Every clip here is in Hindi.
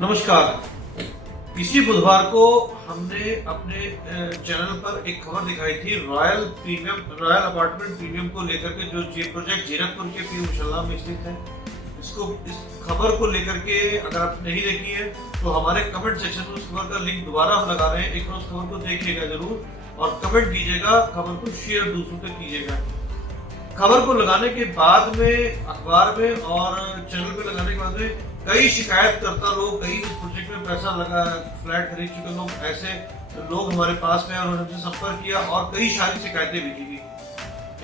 नमस्कार। इसी बुधवार को हमने अपने चैनल पर एक खबर दिखाई थी रॉयल अपार्टमेंट प्रीमियम को लेकर के, जो प्रोजेक्ट जीरकपुर के पीर मुशल्ला में स्थित है। इस खबर को लेकर के अगर आप नहीं देखी है तो हमारे कमेंट सेक्शन में उस खबर का लिंक दोबारा हम लगा रहे हैं। एक बार उस खबर को देखिएगा जरूर और कमेंट कीजिएगा, खबर को शेयर दूसरों तक कीजिएगा। खबर को लगाने के बाद में अखबार में और चैनल पे लगाने के बाद में कई शिकायतकर्ता लोग, कई इस प्रोजेक्ट में पैसा लगा फ्लैट खरीद चुके लोग, ऐसे लोग हमारे पास में और उन्होंने संपर्क किया और कई सारी शिकायतें भेजी गई।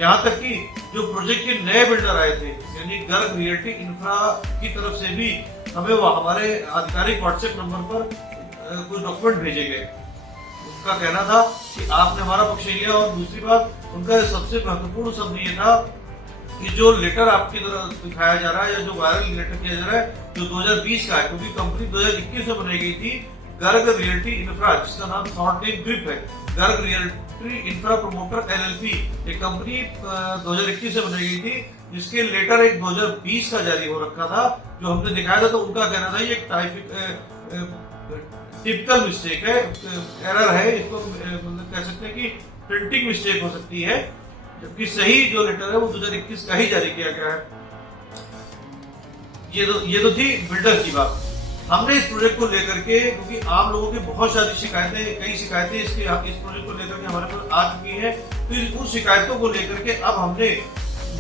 यहाँ तक कि जो प्रोजेक्ट के नए बिल्डर आए थे यानी गर्ग रियल्टी इंफ्रा की तरफ से भी हमें वो हमारे आधिकारिक व्हाट्सएप नंबर पर कुछ डॉक्यूमेंट भेजे गए। उनका कहना था कि आपने हमारा पक्ष लिया और दूसरी बात उनका सबसे महत्वपूर्ण शब्द ये था कि जो लेटर आपकी तरफ दिखाया जा रहा है या जो वायरल लेटर किया जा रहा है जो 2020 का है, क्योंकि कंपनी 2021 में बनाई गई थी गर्ग रियल्टी इंफ्रा, जिसका नाम शॉर्ट नेम ग्रिप है, Garg realty infra promoter LLP. ये कंपनी 2021 में बनाई गई थी, जिसके लेटर एक 2020 का जारी हो रखा था। जो हमने दिखाया था तो उनका कहना था ये टिपिकल मिस्टेक है, एरर है, इसको मतलब कह सकते हैं कि प्रिंटिंग मिस्टेक हो सकती है, जबकि सही जो लेटर है वो 2021 का ही जारी किया गया है। ये तो थी बिल्डर की बात। हमने इस प्रोजेक्ट को लेकर के, क्योंकि आम लोगों की बहुत सारी शिकायतें, कई शिकायतें इस प्रोजेक्ट को लेकर के हमारे पास आ चुकी है, तो उस शिकायतों को लेकर के अब हमने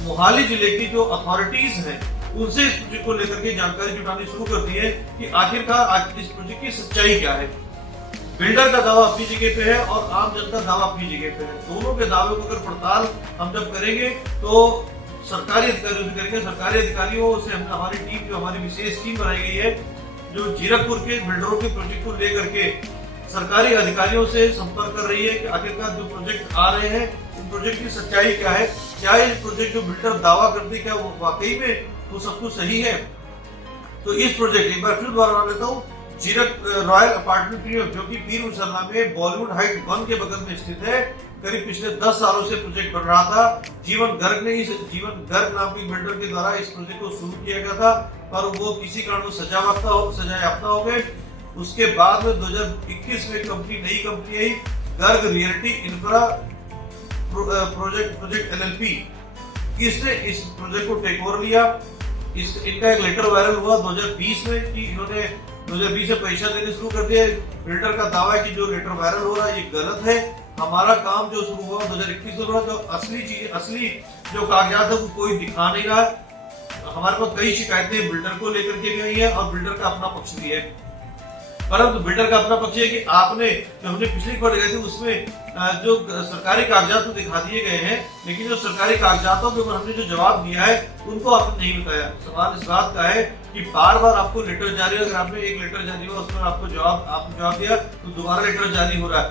मोहाली जिले की जो अथॉरिटीज हैं उनसे इस प्रोजेक्ट को लेकर के जानकारी जुटानी शुरू कर दी है कि आखिरकार इस प्रोजेक्ट की सच्चाई क्या है। बिल्डर का दावा अपनी जगह पे है और आम जनता दावा अपनी जगह पे है। दोनों के दावे को अगर पड़ताल हम जब करेंगे तो सरकारी अधिकारियों से करेंगे। सरकारी अधिकारियों से हमारी टीम, जो हमारी विशेष टीम बनाई गई है, जो जीरकपुर के बिल्डरों के प्रोजेक्ट को लेकर के सरकारी अधिकारियों से संपर्क कर रही है कि आखिरकार जो प्रोजेक्ट आ रहे हैं उन प्रोजेक्ट की सच्चाई क्या है, क्या ये प्रोजेक्ट जो बिल्डर दावा करते क्या वो वाकई में वो सब कुछ सही है। तो इस प्रोजेक्ट एक बार फिर दोबारा लेता हूँ, रॉयल अपार्टमेंट प्रीमियम, जो कि पीर मुशल्ला में बॉलीवुड हाइट 1 के बगल में स्थित है। करीब पिछले 10 सालों से प्रोजेक्ट बन रहा था। जीवन गर्ग नाम के बिल्डर के द्वारा इस प्रोजेक्ट को शुरू किया गया था, पर वो किसी कारण वो सजायाफ्ता हो गए। उसके बाद में 2021 में नई कंपनी आई Garg realty infra project LLP. इसने इस प्रोजेक्ट को टेक ओवर लिया। इनका एक लेटर वायरल हुआ 2020 में कि इन्होंने 2020 में पैसा देने शुरू कर दिया। बिल्डर का दावा है कि जो लेटर वायरल हो रहा है ये गलत है, हमारा काम जो शुरू हुआ 2021 में हुआ, तो असली जो कागजात है वो कोई दिखा नहीं रहा है। हमारे पास कई शिकायतें बिल्डर को लेकर के गई है और बिल्डर का अपना पक्ष भी है, परंतु बिल्डर का अपना पक्ष है कि आपने जो हमने पिछली खबर दिखाई थी उसमें जो सरकारी कागजात तो दिखा दिए गए हैं, लेकिन जो सरकारी कागजातों के ऊपर हमने जो जवाब दिया है उनको आपने नहीं बताया। सवाल इस बात का है कि बार बार आपको लेटर जारी हो, अगर आपने एक लेटर जारी हुआ उस पर आपने जवाब दिया तो दोबारा लेटर जारी हो रहा है।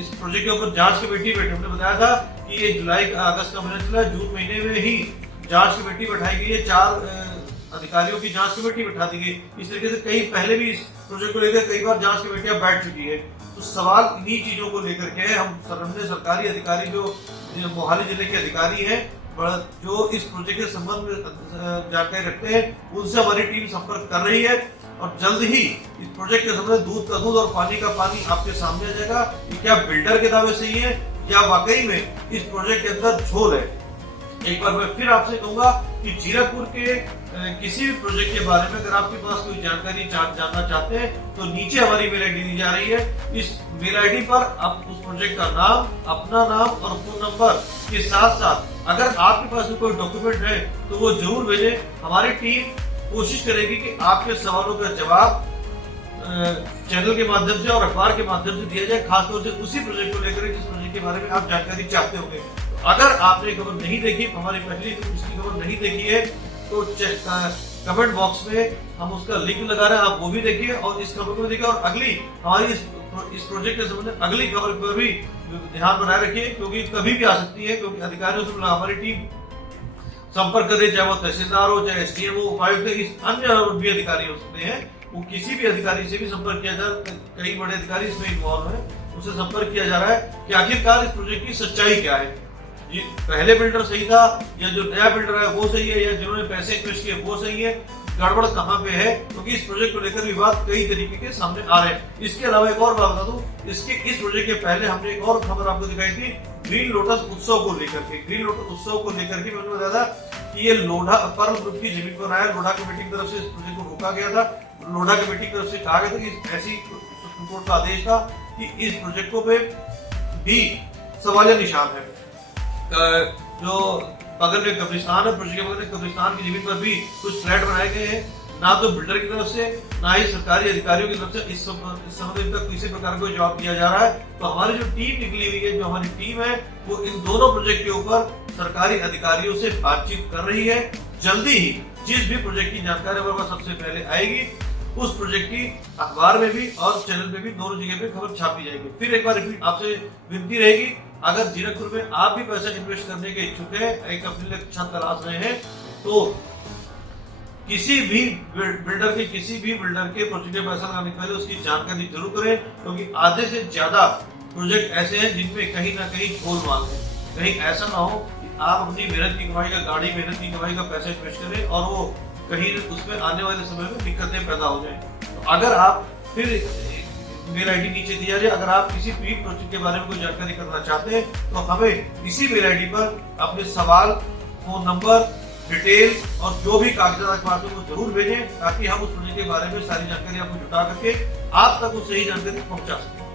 इस प्रोजेक्ट के ऊपर जांच कमेटी बैठी, हमने बताया था कि ये अगस्त का महीना चला, जून महीने में ही जांच कमेटी बैठाई गई है, 4 अधिकारियों की जांच कमेटी बैठा दी गई। इस तरीके से कई पहले भी इस प्रोजेक्ट को लेकर कई बार जांच कमेटियां बैठ चुकी है। तो सवाल इन्हीं चीजों को लेकर के है। हमने सरकारी अधिकारी जो मोहाली जिले के अधिकारी हैं, जो इस प्रोजेक्ट के संबंध में जानकारी रखते हैं, उनसे हमारी टीम संपर्क कर रही है और जल्द ही इस प्रोजेक्ट के संबंध में दूध का दूध और पानी का पानी आपके सामने आ जाएगा कि क्या बिल्डर के दावे सही है या वाकई में इस प्रोजेक्ट के अंदर झोल है। एक बार मैं फिर आपसे कहूंगा कि जीरकपुर के किसी भी प्रोजेक्ट के बारे में अगर आपके पास कोई जानकारी जानना चाहते हैं तो नीचे हमारी मेल आईडी दी जा रही है। इस मेल आईडी पर आप उस प्रोजेक्ट का नाम, अपना नाम और फोन नंबर के साथ साथ अगर आपके पास कोई डॉक्यूमेंट है तो वो जरूर भेजें। हमारी टीम कोशिश करेगी कि आपके सवालों का जवाब चैनल के माध्यम से और अखबार के माध्यम से दिया जाए, खासतौर से उसी प्रोजेक्ट को लेकर जिस प्रोजेक्ट के बारे में आप जानकारी चाहते होंगे। अगर आपने खबर नहीं देखी, हमारी पिछली खबर नहीं देखी है तो कमेंट बॉक्स में हम उसका लिंक लगा रहे हैं, आप वो भी देखिए और इस खबर को भी देखिए और अगली हमारी इस प्रोजेक्ट के संबंध में अगली खबर पर भी ध्यान बनाए रखिए, क्योंकि कभी भी आ सकती है। क्योंकि अधिकारियों से हमारी टीम संपर्क करे, चाहे वो तहसीलदार हो, चाहे एसडीएम हो, उपायुक्त, अन्य भी अधिकारी हो सकते हैं, वो किसी भी अधिकारी से भी संपर्क किया जाए। कई बड़े अधिकारी इसमें इन्वॉल्व है, उससे संपर्क किया जा रहा है कि आखिरकार इस प्रोजेक्ट की सच्चाई क्या है। पहले बिल्डर सही था या जो नया बिल्डर है वो सही है या जिन्होंने पैसे इन्वेस्ट किए वो सही है। गड़बड़ कहाँ पे है, क्योंकि इस प्रोजेक्ट को लेकर विवाद कई तरीके के सामने आ रहे हैं। इसके अलावा एक और बात बता दूं, इस प्रोजेक्ट के पहले हमने एक और खबर आपको दिखाई थी ग्रीन लोटस उत्सव को लेकर के। ग्रीन लोटस उत्सव को लेकर के मैंने बताया था कि ये लोढ़ा पर्ल ग्रुप की जमीन पर आया। लोढ़ा कमेटी की तरफ से इस प्रोजेक्ट को रोका गया था। लोढ़ा कमेटी की तरफ से कहा गया था कि ऐसी सुप्रीम कोर्ट का आदेश था कि इस प्रोजेक्ट को पे भी सवालिया निशान है। जो बगल में कब्रिस्तान है, प्रोजेक्ट के बगल में कब्रिस्तान की जमीन पर भी कुछ फ्लैट बनाए गए हैं। ना तो बिल्डर की तरफ से ना ही सरकारी अधिकारियों की तरफ से इस संबंध में तक किसी प्रकार का जवाब दिया जा रहा है। तो हमारी जो टीम निकली हुई है, जो हमारी टीम है, वो इन दोनों प्रोजेक्ट के ऊपर सरकारी अधिकारियों से बातचीत कर रही है। जल्दी ही जिस भी प्रोजेक्ट की जानकारी हमारे पास सबसे पहले आएगी, उस प्रोजेक्ट की अखबार में भी और चैनल में भी दोनों जगह पे खबर छापी जाएगी। फिर एक बार आपसे विनती रहेगी, अगर जीरकपुर में आप भी पैसा इन्वेस्ट करने के इच्छुक है, एक अपने लिए छत तलाश रहे हैं, तो किसी भी बिल्डर के प्रोजेक्ट में पैसा लगाने के पहले उसकी जानकारी जरूर करें, क्योंकि आधे से ज्यादा प्रोजेक्ट ऐसे हैं जिनमें कहीं ना कहीं गोलमाल है। कहीं ऐसा ना हो कि आप अपनी मेहनत की कमाई का, गाड़ी मेहनत की कमाई का पैसा इन्वेस्ट करें और वो कहीं उसमें आने वाले समय में दिक्कतें पैदा हो जाए। तो अगर आप फिर मेल आईडी नीचे दिया जाए, अगर आप किसी भी प्रोजेक्ट के बारे में कोई जानकारी करना चाहते हैं तो हमें इसी मेल आईडी पर अपने सवाल, फोन नंबर, डिटेल और जो भी कागजात अखबार को जरूर भेजें, ताकि हम उस प्रोजेक्ट के बारे में सारी जानकारी आपको जुटा करके आप तक उस सही जानकारी पहुंचा सकें।